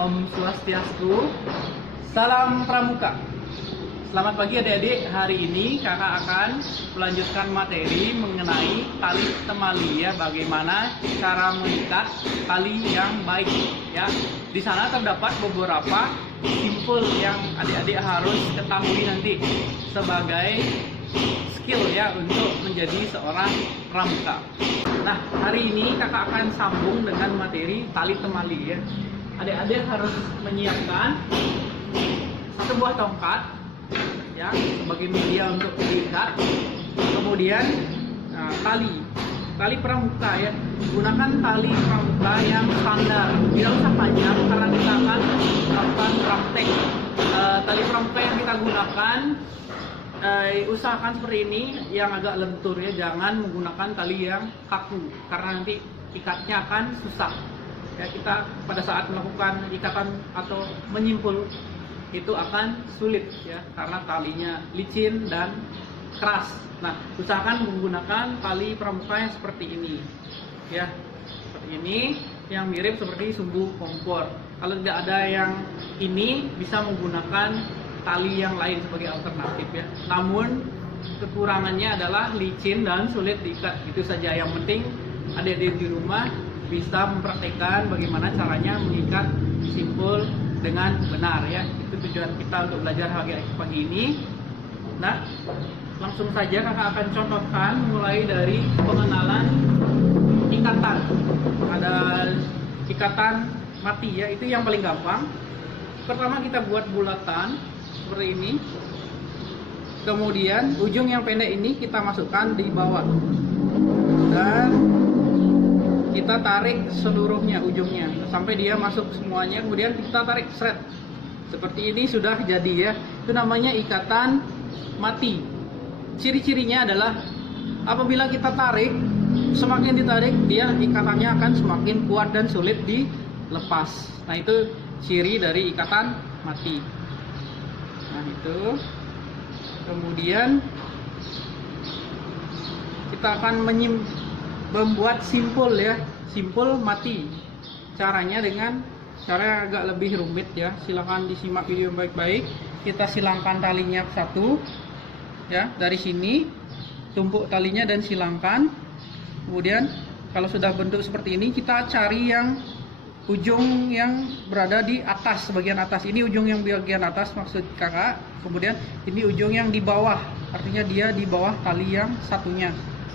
Om Swastiastu, salam pramuka. Selamat pagi adik-adik, hari ini kakak akan melanjutkan materi mengenai tali temali ya, bagaimana cara mengikat tali yang baik ya. Di sana terdapat beberapa simpul yang adik-adik harus ketahui nanti sebagai skill ya untuk menjadi seorang pramuka. Nah, hari ini kakak akan sambung dengan materi tali temali ya. Adik-adik harus menyiapkan satu buah tongkat ya sebagai media untuk diikat. Kemudian tali pramuka ya, gunakan tali pramuka yang standar, tidak usah panjang karena kita akan melakukan praktek. Tali pramuka yang kita gunakan usahakan seperti ini, yang agak lentur ya, jangan menggunakan tali yang kaku karena nanti ikatnya akan susah ya. Kita pada saat melakukan ikatan atau menyimpul itu akan sulit ya karena talinya licin dan keras. Nah, usahakan menggunakan tali pramuka yang seperti ini ya, seperti ini, yang mirip seperti sumbu kompor. Kalau tidak ada yang ini, bisa menggunakan tali yang lain sebagai alternatif ya. Namun kekurangannya adalah licin dan sulit diikat. Itu saja. Yang penting adik-adik di rumah bisa mempraktekkan bagaimana caranya mengikat simpul dengan benar ya. Itu tujuan kita untuk belajar pagi ini. Nah, langsung saja kakak akan contohkan mulai dari pengenalan ikatan. Ada ikatan mati ya, itu yang paling gampang. Pertama kita buat bulatan seperti ini. Kemudian ujung yang pendek ini kita masukkan di bawah. Dan kita tarik seluruhnya ujungnya sampai dia masuk semuanya, kemudian kita tarik seret seperti ini, sudah jadi ya. Itu namanya ikatan mati. Ciri-cirinya adalah apabila kita tarik, semakin ditarik dia ikatannya akan semakin kuat dan sulit dilepas. Nah, itu ciri dari ikatan mati. Nah, itu kemudian kita akan membuat simpul ya, simpul mati. Caranya dengan cara yang agak lebih rumit ya. Silahkan disimak video yang baik-baik. Kita silangkan talinya satu ya, dari sini tumpuk talinya dan silangkan. Kemudian kalau sudah bentuk seperti ini, kita cari yang ujung yang berada di atas, bagian atas. Ini ujung yang bagian atas maksud kakak. Kemudian ini ujung yang di bawah, artinya dia di bawah tali yang satunya.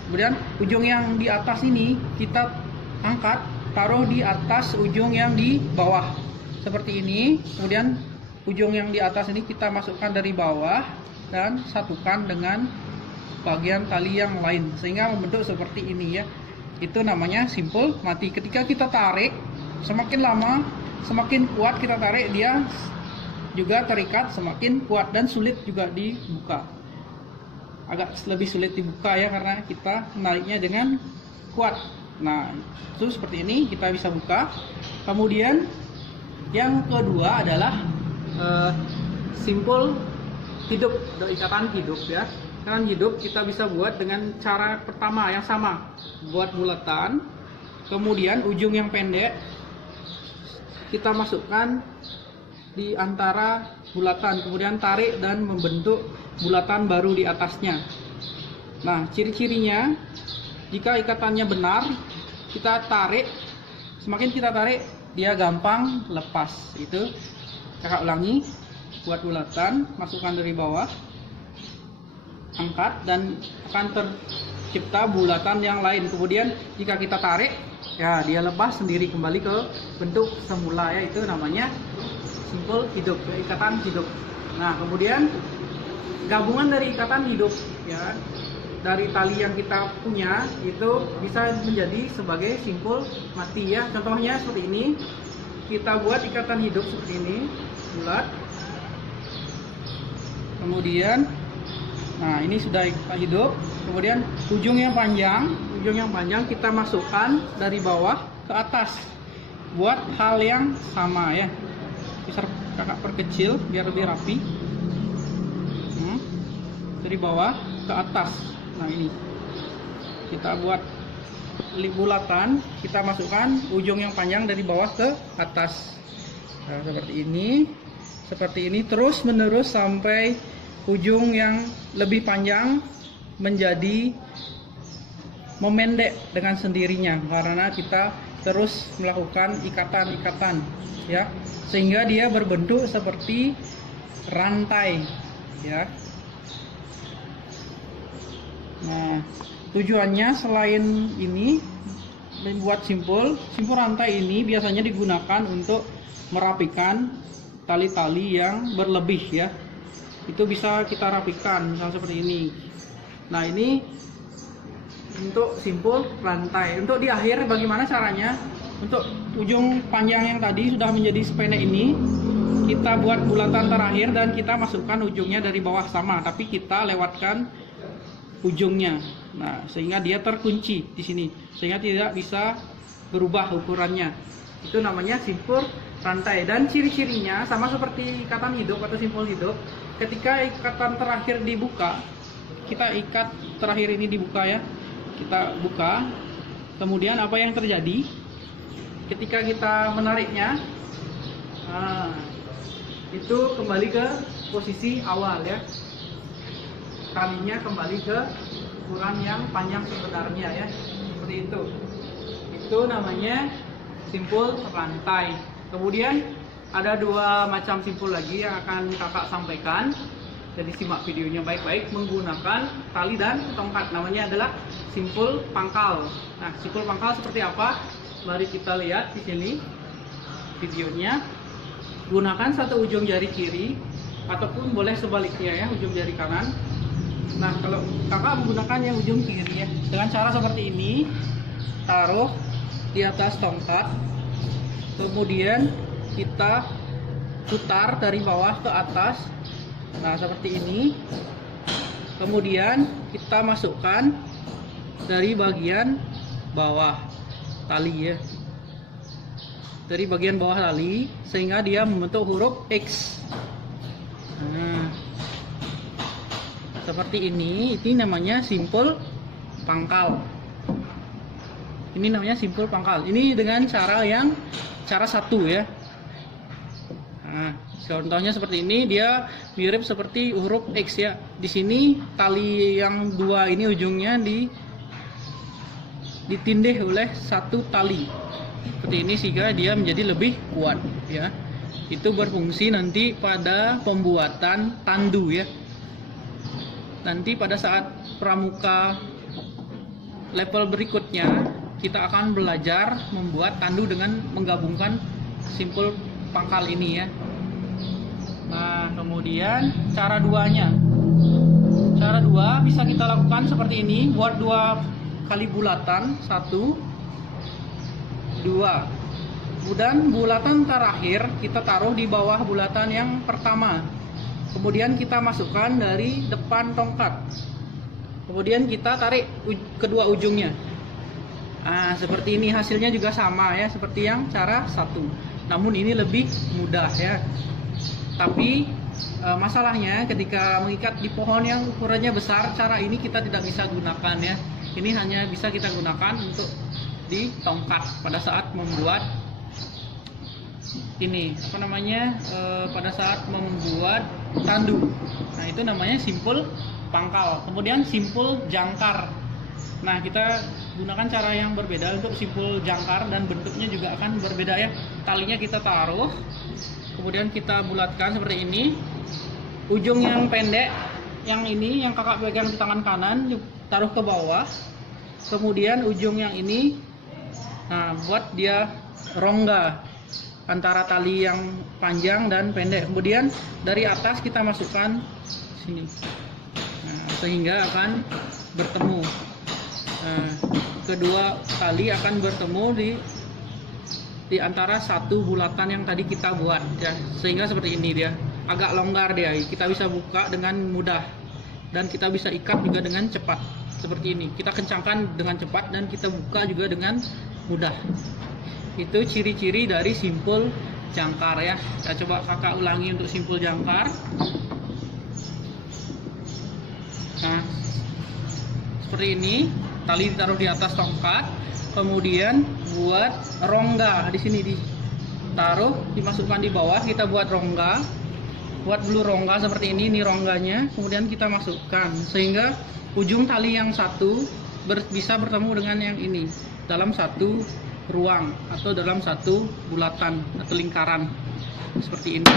Kemudian ujung yang di atas ini kita angkat, taruh di atas ujung yang di bawah seperti ini. Kemudian ujung yang di atas ini kita masukkan dari bawah dan satukan dengan bagian tali yang lain sehingga membentuk seperti ini ya. Itu namanya simpul mati. Ketika kita tarik, semakin lama semakin kuat kita tarik, dia juga terikat semakin kuat dan sulit juga dibuka. Agak lebih sulit dibuka ya karena kita menariknya dengan kuat. Nah, itu seperti ini kita bisa buka. Kemudian yang kedua adalah simpul hidup atau ikatan hidup ya. Ikatan hidup kita bisa buat dengan cara pertama yang sama, buat bulatan. Kemudian ujung yang pendek kita masukkan di antara bulatan, kemudian tarik dan membentuk bulatan baru di atasnya. Nah, ciri-cirinya jika ikatannya benar, kita tarik, semakin kita tarik dia gampang lepas. Itu kakak ulangi, buat bulatan, masukkan dari bawah, angkat dan akan tercipta bulatan yang lain. Kemudian jika kita tarik, ya dia lepas sendiri kembali ke bentuk semula ya. Itu namanya simpul hidup, ikatan hidup. Nah, kemudian gabungan dari ikatan hidup ya, dari tali yang kita punya itu bisa menjadi sebagai simpul mati ya. Contohnya seperti ini, kita buat ikatan hidup seperti ini, bulat. Kemudian nah, ini sudah ikatan hidup. Kemudian ujung yang panjang kita masukkan dari bawah ke atas. Buat hal yang sama ya. Bisa kakak perkecil biar lebih rapi. Dari bawah ke atas. Nah, ini kita buat bulatan, kita masukkan ujung yang panjang dari bawah ke atas. Nah, seperti ini terus menerus sampai ujung yang lebih panjang menjadi memendek dengan sendirinya karena kita terus melakukan ikatan-ikatan ya, sehingga dia berbentuk seperti rantai ya. Nah, tujuannya selain ini membuat simpul rantai ini biasanya digunakan untuk merapikan tali-tali yang berlebih ya. Itu bisa kita rapikan misalnya seperti ini. Nah, ini untuk simpul rantai. Untuk di akhir bagaimana caranya? Untuk ujung panjang yang tadi sudah menjadi sependek ini, kita buat bulatan terakhir dan kita masukkan ujungnya dari bawah sama, tapi kita lewatkan ujungnya. Nah, sehingga dia terkunci di sini, sehingga tidak bisa berubah ukurannya. Itu namanya simpul rantai. Dan ciri-cirinya sama seperti ikatan hidup atau simpul hidup. Ketika ikatan terakhir dibuka, kita ikat terakhir ini dibuka ya, kita buka, kemudian apa yang terjadi ketika kita menariknya, itu kembali ke posisi awal ya, talinya kembali ke ukuran yang panjang sebenarnya ya, seperti itu namanya simpul rantai. Kemudian ada dua macam simpul lagi yang akan kakak sampaikan, jadi simak videonya baik-baik menggunakan tali dan tongkat. Namanya adalah simpul pangkal. Nah, simpul pangkal seperti apa? Mari kita lihat di sini videonya. Gunakan satu ujung jari kiri ataupun boleh sebaliknya ya, ujung jari kanan. Nah, kalau kakak menggunakan yang ujung kiri ya, dengan cara seperti ini, taruh di atas tongkat, kemudian kita putar dari bawah ke atas. Nah, seperti ini. Kemudian kita masukkan dari bagian bawah tali ya, dari bagian bawah tali, sehingga dia membentuk huruf X. Nah, seperti ini namanya simpul pangkal. Ini namanya simpul pangkal. Ini dengan cara satu ya. Nah, contohnya seperti ini, dia mirip seperti huruf X ya. Di sini tali yang dua ini ujungnya ditindih oleh satu tali seperti ini, sehingga dia menjadi lebih kuat ya. Itu berfungsi nanti pada pembuatan tandu ya. Nanti pada saat pramuka level berikutnya, kita akan belajar membuat tandu dengan menggabungkan simpul pangkal ini ya. Nah, kemudian cara duanya, cara dua bisa kita lakukan seperti ini. Buat dua kali bulatan, 1, 2. Kemudian bulatan terakhir kita taruh di bawah bulatan yang pertama. Kemudian kita masukkan dari depan tongkat. Kemudian kita tarik kedua ujungnya. Nah, seperti ini hasilnya juga sama ya, seperti yang cara satu. Namun ini lebih mudah ya. Tapi masalahnya ketika mengikat di pohon yang ukurannya besar, cara ini kita tidak bisa gunakan ya. Ini hanya bisa kita gunakan untuk di tongkat pada saat membuat ini pada saat membuat tandu. Nah, itu namanya simpul pangkal. Kemudian simpul jangkar. Nah, kita gunakan cara yang berbeda untuk simpul jangkar dan bentuknya juga akan berbeda ya. Talinya kita taruh, kemudian kita bulatkan seperti ini. Ujung yang pendek, yang ini yang kakak pegang di tangan kanan, taruh ke bawah. Kemudian ujung yang ini, nah, buat dia rongga antara tali yang panjang dan pendek. Kemudian dari atas kita masukkan sini, nah, sehingga akan bertemu. Nah, kedua tali akan bertemu di antara satu bulatan yang tadi kita buat ya, sehingga seperti ini dia agak longgar dia. Kita bisa buka dengan mudah dan kita bisa ikat juga dengan cepat seperti ini. Kita kencangkan dengan cepat dan kita buka juga dengan mudah. Itu ciri-ciri dari simpul jangkar ya. Saya coba kakak ulangi untuk simpul jangkar. Nah, seperti ini, tali ditaruh di atas tongkat, kemudian buat rongga di sini taruh, dimasukkan di bawah, kita buat rongga, buat dulu rongga seperti ini rongganya, kemudian kita masukkan sehingga ujung tali yang satu bisa bertemu dengan yang ini dalam satu ruang atau dalam satu bulatan atau lingkaran seperti ini.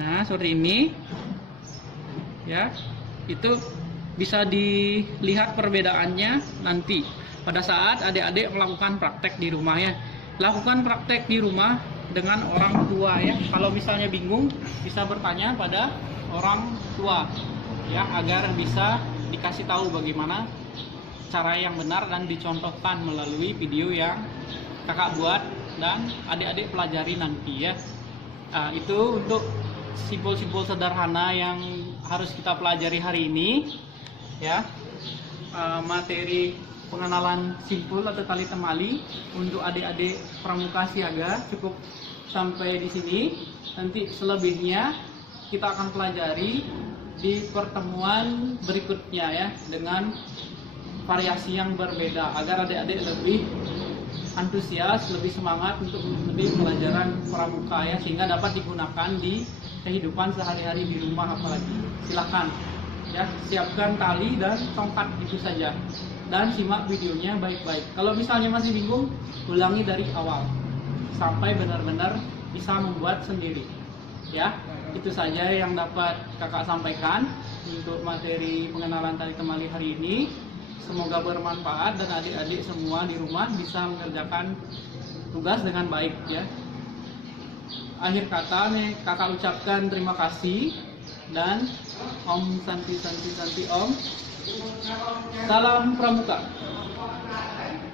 Nah, seperti ini ya, itu bisa dilihat perbedaannya nanti pada saat adik-adik melakukan praktek di rumah ya. Lakukan praktek di rumah dengan orang tua ya. Kalau misalnya bingung, bisa bertanya pada orang tua ya, agar bisa dikasih tahu bagaimana cara yang benar dan dicontohkan melalui video yang kakak buat dan adik-adik pelajari nanti ya. Itu untuk simpul-simpul sederhana yang harus kita pelajari hari ini ya. Materi pengenalan simpul atau tali temali untuk adik-adik pramuka siaga cukup sampai di sini. Nanti selebihnya kita akan pelajari di pertemuan berikutnya ya, dengan variasi yang berbeda agar adik-adik lebih antusias, lebih semangat untuk mengikuti pelajaran pramuka ya, sehingga dapat digunakan di kehidupan sehari-hari di rumah apalagi. Silakan ya, siapkan tali dan tongkat, itu saja, dan simak videonya baik-baik. Kalau misalnya masih bingung, ulangi dari awal sampai benar-benar bisa membuat sendiri ya. Itu saja yang dapat kakak sampaikan untuk materi pengenalan tali temali hari ini. Semoga bermanfaat dan adik-adik semua di rumah bisa mengerjakan tugas dengan baik ya. Akhir kata nih kakak ucapkan terima kasih dan Om Santi Santi Santi Om. Salam Pramuka.